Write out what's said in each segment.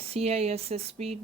CISSP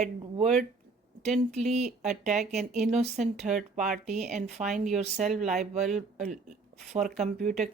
advertently attack an innocent third party and find yourself liable for computer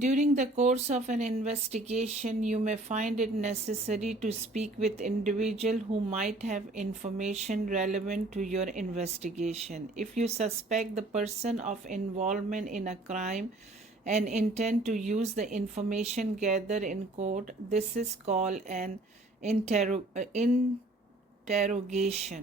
During the course of an investigation, you may find it necessary to speak with individuals who might have information relevant to your investigation. If you suspect the person of involvement in a crime and intend to use the information gathered in court, this is called an interrogation.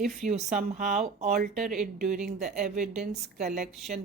if you somehow alter it during the evidence collection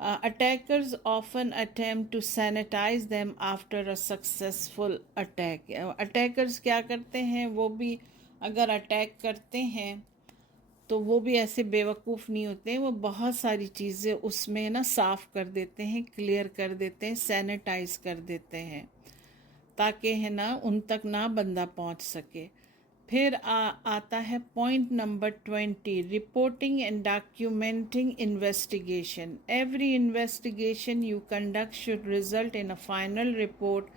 Attackers often attempt to sanitize them after a successful attack. Attackers کیا کرتے ہیں، وہ بھی اگر attack کرتے ہیں تو وہ بھی ایسے بیوقوف نہیں ہوتے ہیں، وہ بہت ساری چیزیں اس میں نا صاف کر دیتے ہیں، کلیئر کر دیتے ہیں، سینیٹائز کر دیتے ہیں تاکہ ہے نا ان تک نہ بندہ پہنچ سکے۔ پھر آتا ہے point number 20، reporting and documenting investigation. Every investigation you conduct should result in a final report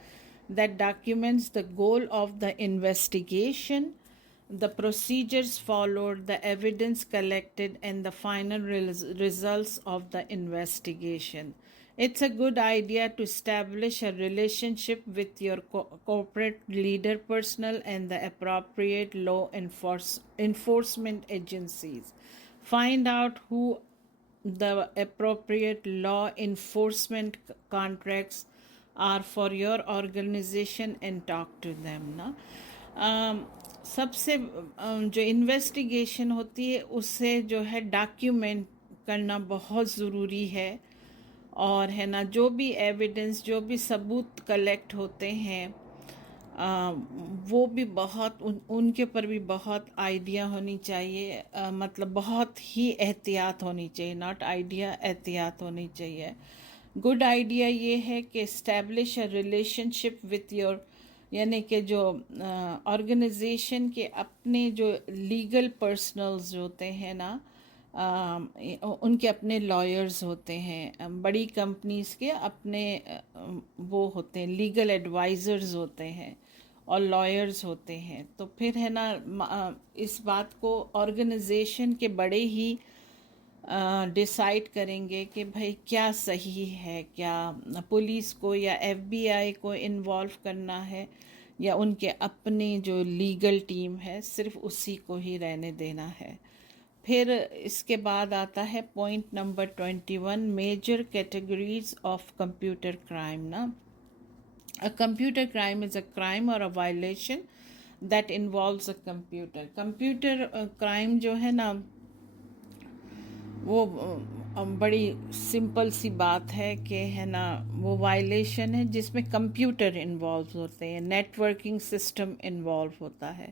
that documents the goal of the investigation, the procedures followed, the evidence collected, and the final results of the investigation. It's a good idea to establish a relationship with your corporate leader personnel and the appropriate law enforcement agencies. Find out who the appropriate law enforcement contracts are for your organization and talk to them نا۔ سب سے جو investigation ہوتی ہے اسے جو ہے document کرنا بہت ضروری ہے، اور ہے نا جو بھی ایویڈنس، جو بھی ثبوت کلیکٹ ہوتے ہیں وہ بھی بہت ان کے اوپر بھی بہت آئیڈیا ہونی چاہیے، مطلب بہت ہی احتیاط ہونی چاہیے، ناٹ آئیڈیا، احتیاط ہونی چاہیے۔ گڈ آئیڈیا یہ ہے کہ establish a relation ship with your, یعنی کہ جو آرگنائزیشن کے اپنے جو لیگل پرسنلز ہوتے ہیں نا، ان کے اپنے لائرز ہوتے ہیں، بڑی کمپنیز کے اپنے وہ ہوتے ہیں، لیگل ایڈوائزرز ہوتے ہیں اور لائرز ہوتے ہیں، تو پھر ہے نا اس بات کو آرگنائزیشن کے بڑے ہی ڈیسائیڈ کریں گے کہ بھائی کیا صحیح ہے، کیا پولیس کو یا ایف بی آئی کو انوالو کرنا ہے یا ان کے اپنے جو لیگل ٹیم ہے صرف اسی کو ہی رہنے دینا ہے۔ پھر اس کے بعد آتا ہے point number 21، major categories of computer crime نا۔ A computer crime is a crime or a violation that involves a computer. Computer crime جو ہے نا وہ بڑی سمپل سی بات ہے کہ ہے نا وہ وائلیشن ہے جس میں کمپیوٹر انوالو ہوتے ہیں، نیٹ ورکنگ سسٹم انوالو ہوتا ہے۔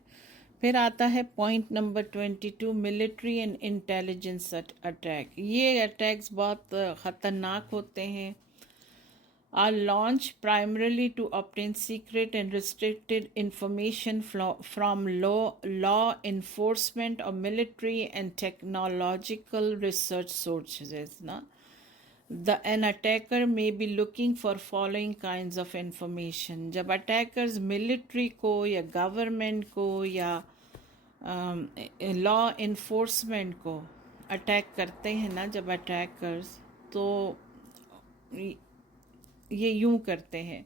پھر آتا ہے point number 22، military and intelligence attack. یہ اٹیکس بہت خطرناک ہوتے ہیں، are launched primarily to obtain secret and restricted information from law enforcement or military and technological research sources نا۔ An attacker may be looking for following kinds of information۔ جب attackers military کو یا government کو یا law enforcement کو attack کرتے ہیں نا، جب اٹیکرز تو یہ یوں کرتے ہیں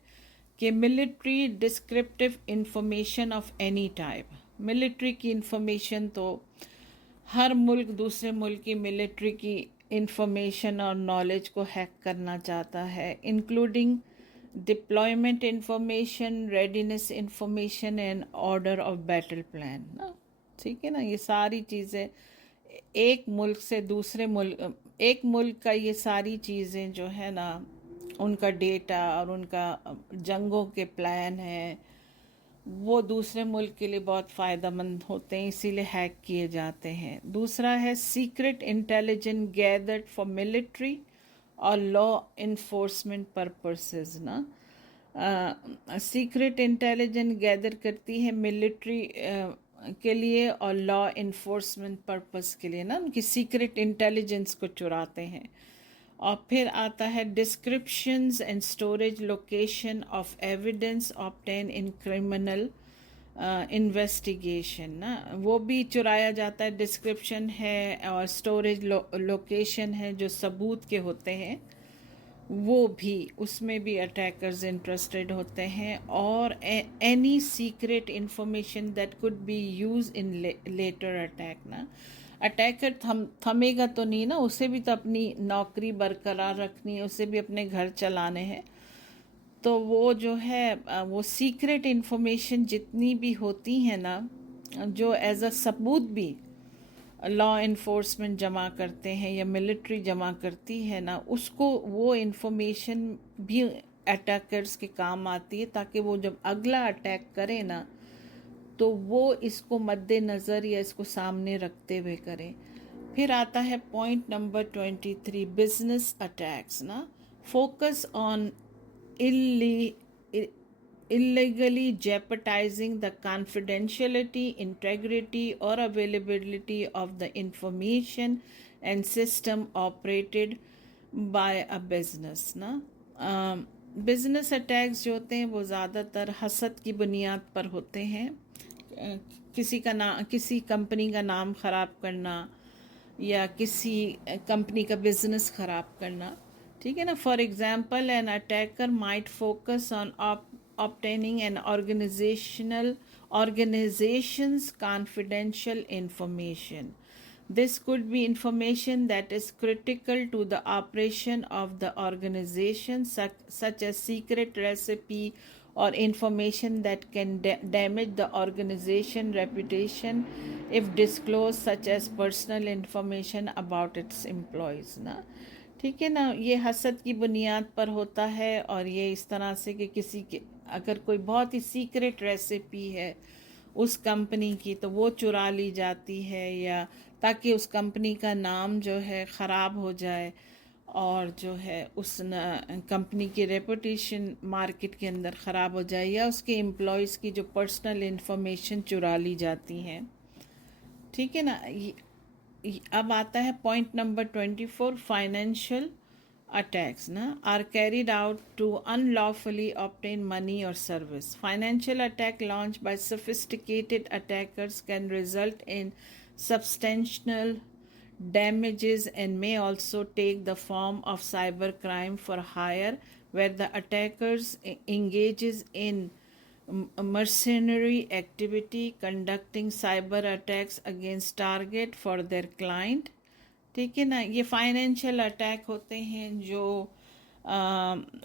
کہ military descriptive information of any type. Military کی انفارمیشن تو ہر ملک دوسرے ملک کی ملٹری کی انفارمیشن اور نالج کو ہیک کرنا چاہتا ہے، including deployment information, readiness information and order of battle plan نا، ٹھیک ہے نا۔ یہ ساری چیزیں ایک ملک سے دوسرے ملک، ایک ملک کا یہ ساری چیزیں جو ہے نا ان کا ڈیٹا اور ان کا جنگوں کے پلان ہیں وہ دوسرے ملک کے لیے بہت فائدہ مند ہوتے ہیں، اسی لیے ہیک کیے جاتے ہیں۔ دوسرا ہے secret intelligence gathered for military اور لا انفورسمنٹ پرپسز نا۔ سیکرٹ انٹیلیجنس گیدر کرتی ہے ملٹری کے لیے اور لا انفورسمنٹ پرپس کے لیے نا، ان کی سیکرٹ انٹیلیجنس کو چراتے ہیں۔ اور پھر آتا ہے descriptions and storage location of evidence obtained in criminal investigation نا، وہ بھی چرایا جاتا ہے۔ ڈسکرپشن ہے اور اسٹوریج لوکیشن ہے جو ثبوت کے ہوتے ہیں، وہ بھی اس میں بھی اٹیکرز انٹرسٹڈ ہوتے ہیں، اور any secret information that could be used in later attack نا۔ اٹیکر تھمے گا تو نہیں نا، اسے بھی تو اپنی نوکری برقرار رکھنی ہے، اسے بھی اپنے گھر چلانے ہیں، تو وہ جو ہے وہ سیکریٹ انفارمیشن جتنی بھی ہوتی ہیں نا جو ایز اے ثبوت بھی لا انفورسمنٹ جمع کرتے ہیں یا ملٹری جمع کرتی ہے نا، اس کو وہ انفارمیشن بھی اٹیکرز کے کام آتی ہے، تاکہ وہ جب اگلا اٹیک کرے نا تو وہ اس کو مد نظر یا اس کو سامنے رکھتے ہوئے کریں۔ پھر آتا ہے پوائنٹ نمبر 23، بزنس اٹیکس نا، focus on illegally jeopardizing the confidentiality, integrity, or availability of the information and system operated by a business نا۔ بزنس اٹیکس جو ہوتے ہیں وہ زیادہ تر حسد کی بنیاد پر ہوتے ہیں، کسی کمپنی کا نام خراب کرنا یا کسی کمپنی کا بزنس خراب کرنا، ٹھیک ہے نا۔ For example an attacker might focus on obtaining an organization's confidential information. This could be information that is critical to the operation of the organization, such as secret recipe or information that can damage the organization reputation if disclosed, such as personal information about its employees نا، ٹھیک ہے نا۔ یہ حسد کی بنیاد پر ہوتا ہے، اور یہ اس طرح سے کہ کسی کے اگر کوئی بہت ہی سیکرٹ ریسیپی ہے اس کمپنی کی تو وہ چرا لی جاتی ہے، یا تاکہ اس کمپنی کا نام جو ہے خراب ہو جائے اور جو ہے اس کمپنی کی ریپوٹیشن مارکیٹ کے اندر خراب ہو جائے، یا اس کے امپلائیز کی جو پرسنل انفارمیشن چرا لی جاتی ہیں، ٹھیک ہے نا۔ اب آتا ہے point number 24، financial attacks are carried out to unlawfully obtain money or service. Financial attack launched by sophisticated attackers can result in substantial damages and may also take the form of cybercrime for hire, where the attackers engages in mercenary activity, conducting cyber attacks against target for their client. ٹھیک ہے نا۔ یہ financial attack ہوتے ہیں جو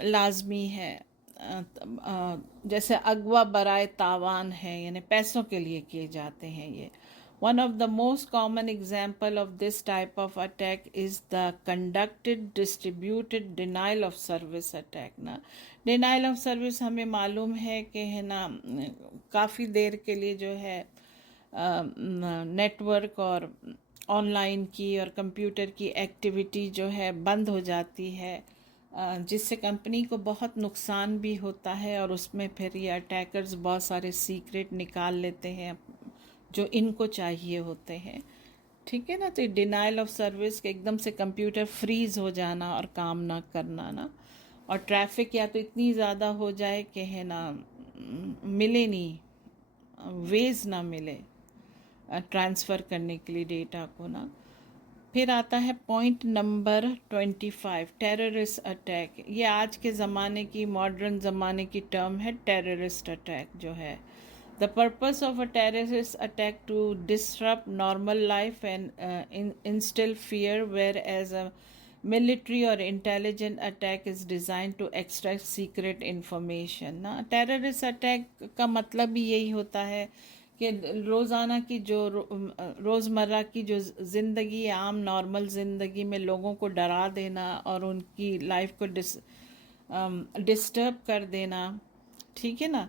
لازمی ہے، جیسے اغوا برائے تاوان ہے، یعنی پیسوں کے لیے کیے جاتے ہیں یہ۔ One of the most common example of this type of attack is the conducted distributed denial of service attack نا۔ ڈینائل آف سروس ہمیں معلوم ہے کہ ہے نا کافی دیر کے لیے جو ہے نیٹ ورک اور آن لائن کی اور کمپیوٹر کی ایکٹیویٹی جو ہے بند ہو جاتی ہے، جس سے کمپنی کو بہت نقصان بھی ہوتا ہے، اور اس میں پھر یہ اٹیکرز بہت سارے سیکرٹ نکال لیتے ہیں جو ان کو چاہیے ہوتے ہیں، ٹھیک ہے نا۔ تو ڈینائل آف سروس کے ایک دم سے کمپیوٹر فریز ہو جانا اور کام نہ کرنا نا، اور ٹریفک یا تو اتنی زیادہ ہو جائے کہ ہے نا ملے نہیں، ویز نہ ملے ٹرانسفر کرنے کے لیے ڈیٹا کو نا۔ پھر آتا ہے پوائنٹ نمبر 25، ٹیررسٹ اٹیک۔ یہ آج کے زمانے کی ماڈرن زمانے کی ٹرم ہے ٹیررسٹ اٹیک جو ہے۔ The purpose of a terrorist attack to disrupt normal life and instill fear, whereas a military or intelligent attack is designed to extract secret information نا۔ ٹیررسٹ اٹیک کا مطلب بھی یہی ہوتا ہے کہ روزانہ کی جو روزمرہ کی جو زندگی، عام نارمل زندگی میں لوگوں کو ڈرا دینا اور ان کی لائف کو ڈسٹرب کر دینا، ٹھیک ہے نا۔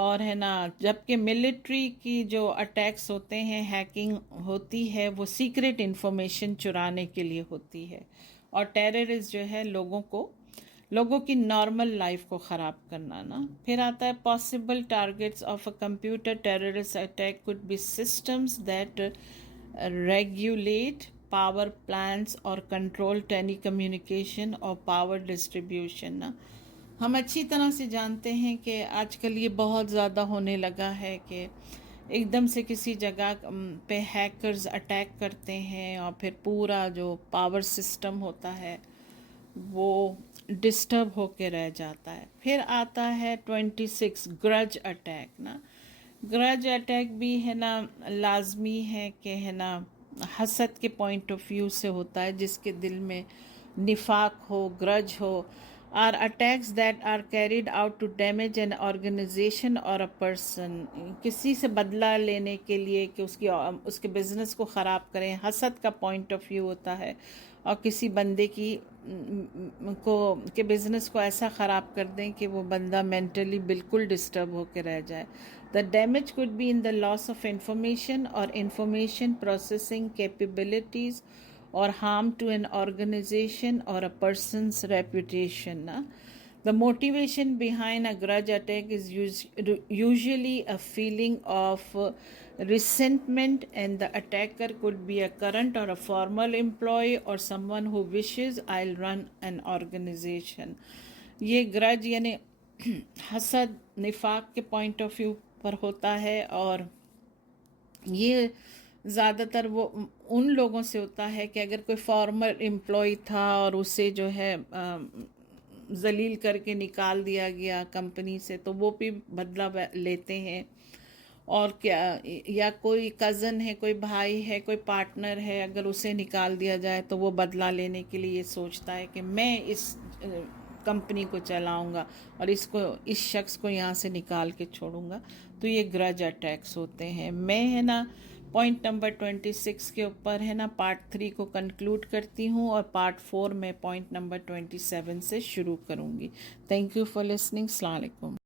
اور ہے نا جبکہ ملٹری کی جو اٹیکس ہوتے ہیں، ہیکنگ ہوتی ہے، وہ سیکرٹ انفارمیشن چرانے کے لیے ہوتی ہے، اور ٹیررسٹ جو ہے لوگوں کی نارمل لائف کو خراب کرنا نا۔ پھر آتا ہے possible targets of a computer terrorist attack could be systems that regulate power plants or control telecommunication or power distribution نا۔ ہم اچھی طرح سے جانتے ہیں کہ آج کل یہ بہت زیادہ ہونے لگا ہے کہ ایک دم سے کسی جگہ پہ ہیکرز اٹیک کرتے ہیں، اور پھر پورا جو پاور سسٹم ہوتا ہے وہ ڈسٹرب ہو کے رہ جاتا ہے۔ پھر آتا ہے 26، گرج اٹیک نا۔ گرج اٹیک بھی ہے نا لازمی ہے کہ ہے نا حسد کے پوائنٹ آف ویو سے ہوتا ہے، جس کے دل میں نفاق ہو، گرج ہو، are attacks that are carried out to damage an organization or a person. کسی سے بدلہ لینے کے لیے کہ اس کے بزنس کو خراب کریں. حسد کا پوائنٹ آف ویو ہوتا ہے اور کسی بندے کے بزنس کو ایسا خراب کر دیں کہ وہ بندہ مینٹلی بالکل ڈسٹرب ہو کے رہ جائے. The damage could be in the loss of information or information processing capabilities or harm to an organization or a person's reputation. The motivation behind a grudge attack is usually a feeling of resentment, and the attacker could be a current or a former employee or someone who wishes I'll run an organization. یہ گرج یعنی حسد نفاق کے point of view پر ہوتا ہے، اور یہ زیادہ تر وہ ان لوگوں سے ہوتا ہے کہ اگر کوئی فارمر امپلائی تھا اور اسے جو ہے ذلیل کر کے نکال دیا گیا کمپنی سے، تو وہ بھی بدلہ لیتے ہیں. اور کیا، یا کوئی کزن ہے، کوئی بھائی ہے، کوئی پارٹنر ہے، اگر اسے نکال دیا جائے تو وہ بدلہ لینے کے لیے یہ سوچتا ہے کہ میں اس کمپنی کو چلاؤں گا اور اس شخص کو یہاں سے نکال کے چھوڑوں گا. تو یہ گرج اٹیکس ہوتے ہیں. میں ہے نا پوائنٹ نمبر 26 کے اوپر ہے نا پارٹ 3 کو کنکلوڈ کرتی ہوں، اور پارٹ 4 میں پوائنٹ نمبر 27 سے شروع کروں گی. Thank you for listening. السلام علیکم.